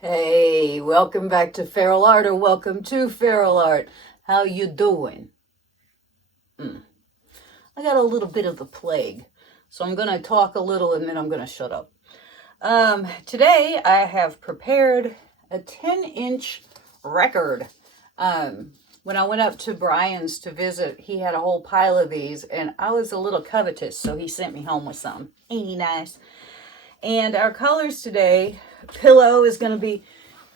Hey, welcome back to Feral Art, or welcome to Feral Art. How you doing? I got a little bit of the plague, so I'm going to talk a little and then I'm going to shut up. Today I have prepared a 10-inch record. When I went up to Brian's to visit, he had a whole pile of these, and I was a little covetous, so he sent me home with some. Ain't he nice? And our colors today, pillow is going to be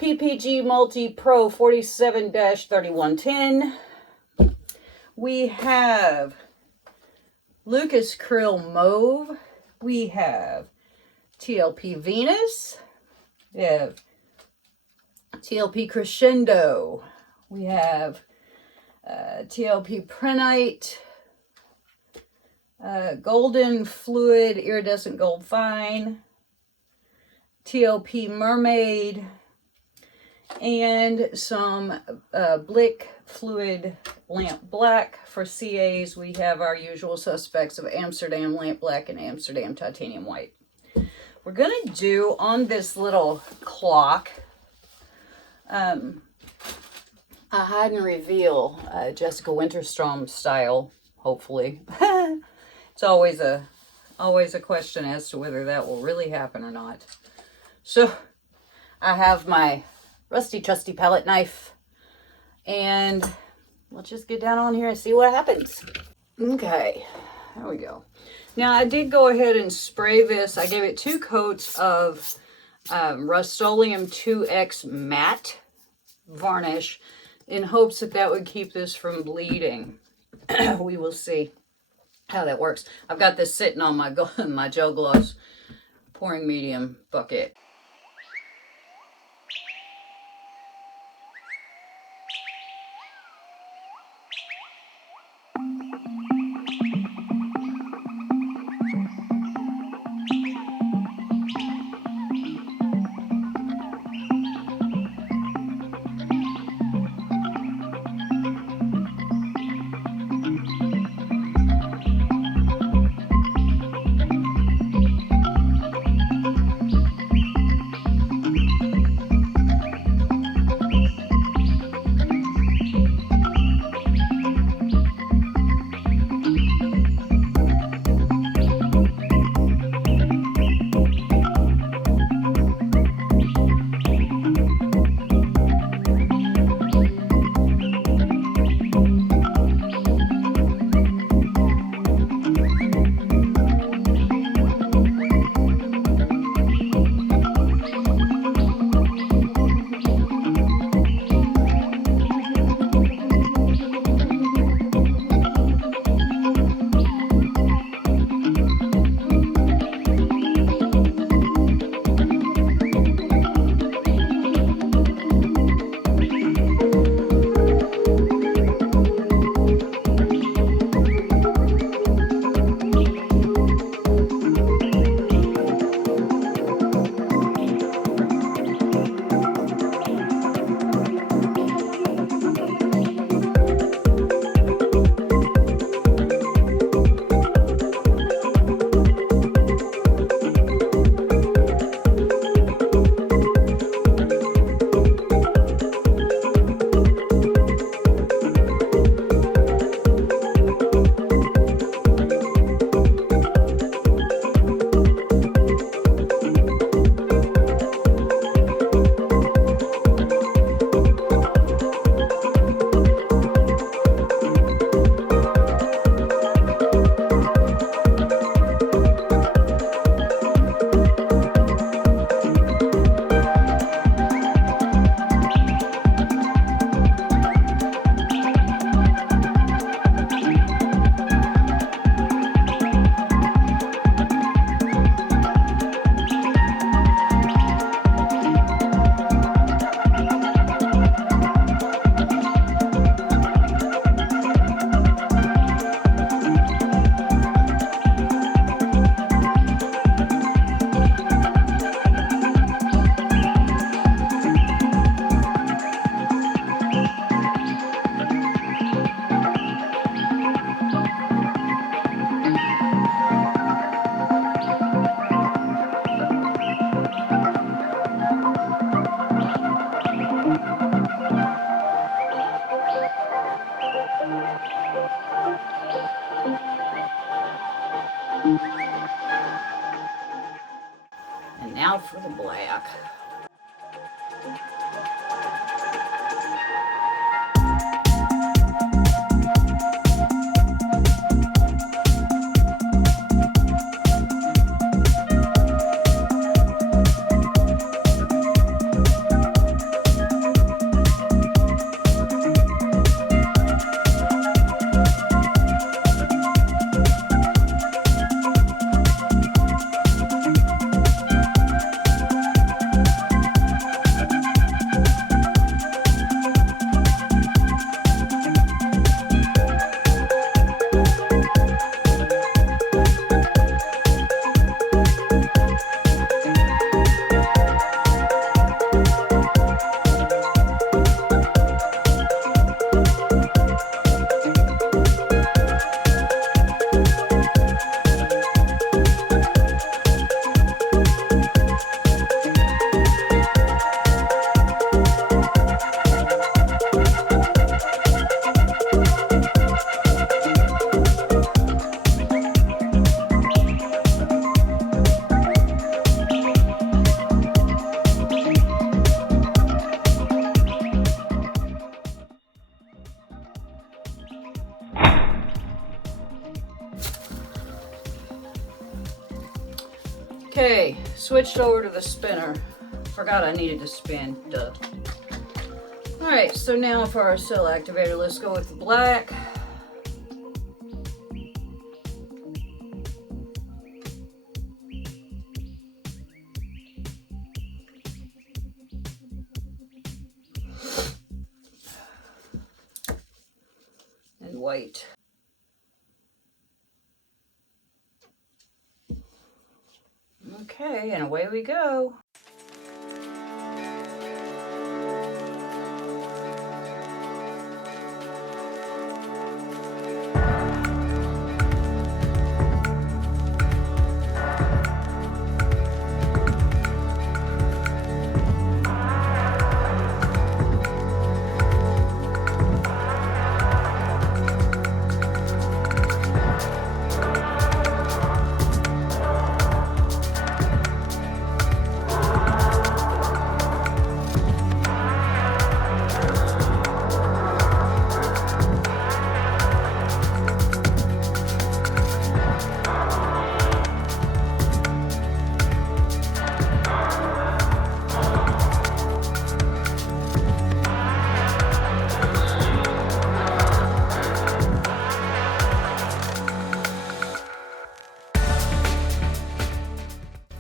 PPG Multi Pro 47-3110. We have Lucas Krill Mauve. We have TLP Venus. We have TLP Crescendo. We have TLP Prenite. Golden Fluid Iridescent Gold Fine. TLP Mermaid, and some Blick Fluid Lamp Black. For CAs, we have our usual suspects of Amsterdam Lamp Black and Amsterdam Titanium White. We're going to do on this little clock a hide and reveal, Jessica Winterstrom style, hopefully. It's always a question as to whether that will really happen or not. So I have my rusty trusty palette knife, and let's just get down on here and see what happens. Okay, there we go. Now I did go ahead and spray this. I gave it 2 coats of Rust-Oleum 2X matte varnish in hopes that that would keep this from bleeding. We will see how that works. I've got this sitting on my Joe Gloss pouring medium bucket. switched over to the spinner. Forgot I needed to spin, duh. All right, so now for our cell activator, let's go with the black. And white. Okay, and away we go.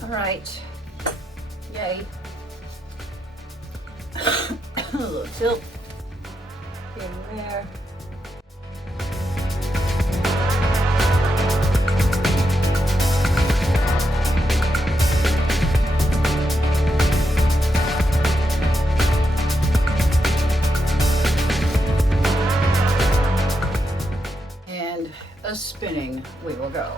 Right, yay. A little tilt in there. And a spinning we will go.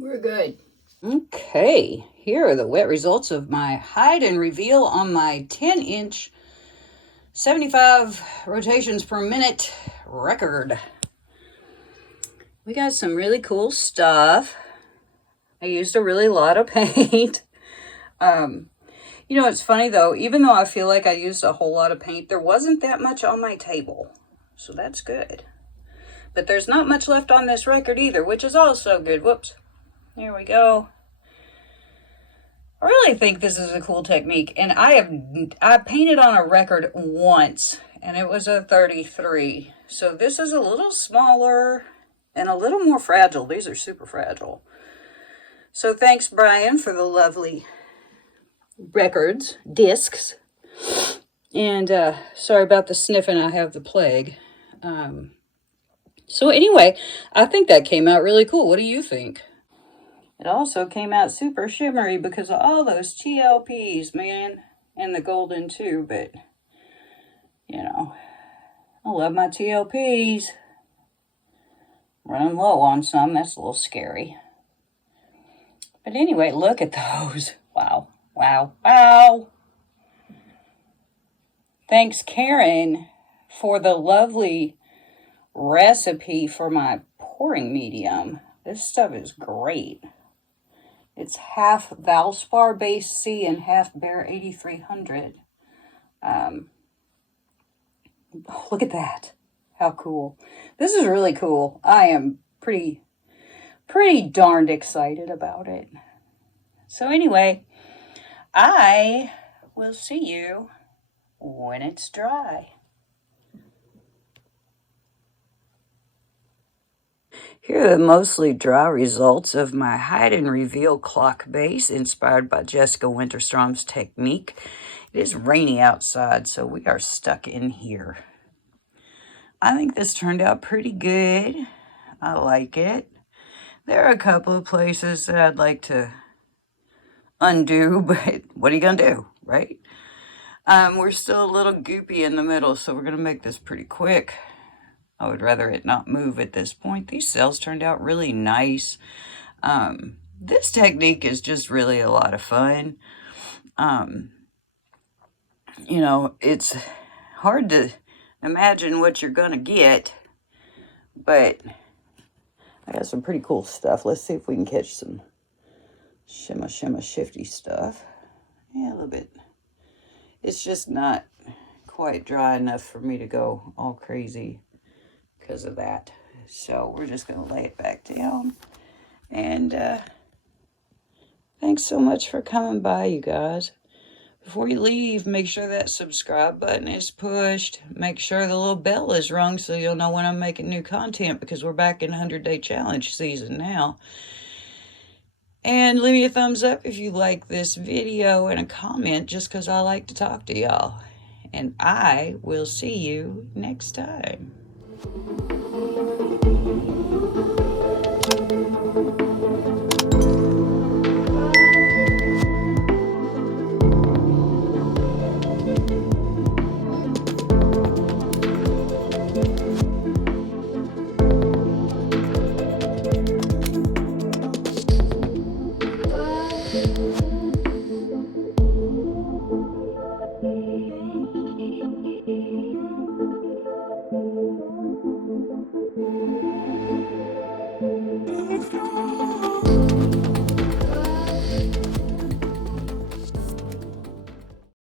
We're good. Okay, here are the wet results of my hide and reveal on my 10-inch 75 rotations per minute record. We got some really cool stuff. I used a really lot of paint. You know, it's funny though, even though I feel like I used a whole lot of paint, there wasn't that much on my table. So that's good. But there's not much left on this record either, which is also good. Whoops. Here we go. I really think this is a cool technique. And I painted on a record once, and it was a 33. So this is a little smaller and a little more fragile. These are super fragile. So thanks, Brian, for the lovely records, discs. And sorry about the sniffing. I have the plague. So anyway, I think that came out really cool. What do you think? It also came out super shimmery because of all those TLPs, man. And the golden too, but, you know, I love my TLPs. Running low on some, that's a little scary. But anyway, look at those. Wow, wow, wow. Thanks, Karen, for the lovely recipe for my pouring medium. This stuff is great. It's half Valspar Base C and half Bear 8300. Look at that. How cool. This is really cool. I am pretty darned excited about it. So anyway, I will see you when it's dry. Here are the mostly dry results of my Hide and Reveal clock base inspired by Jessica Winterstrom's technique. It is rainy outside, so we are stuck in here. I think this turned out pretty good. I like it. There are a couple of places that I'd like to undo, but what are you going to do, right? We're still a little goopy in the middle, so we're going to make this pretty quick. I would rather it not move at this point. These cells turned out really nice. This technique is just really a lot of fun. You know, it's hard to imagine what you're going to get, but I got some pretty cool stuff. Let's see if we can catch some shimma shifty stuff. Yeah, a little bit. It's just not quite dry enough for me to go all crazy because of that. So we're just going to lay it back down. And thanks so much for coming by, you guys. Before you leave, make sure that subscribe button is pushed. Make sure the little bell is rung so you'll know when I'm making new content, because we're back in 100-day challenge season now. And leave me a thumbs up if you like this video and a comment, just because I like to talk to y'all. And I will see you next time.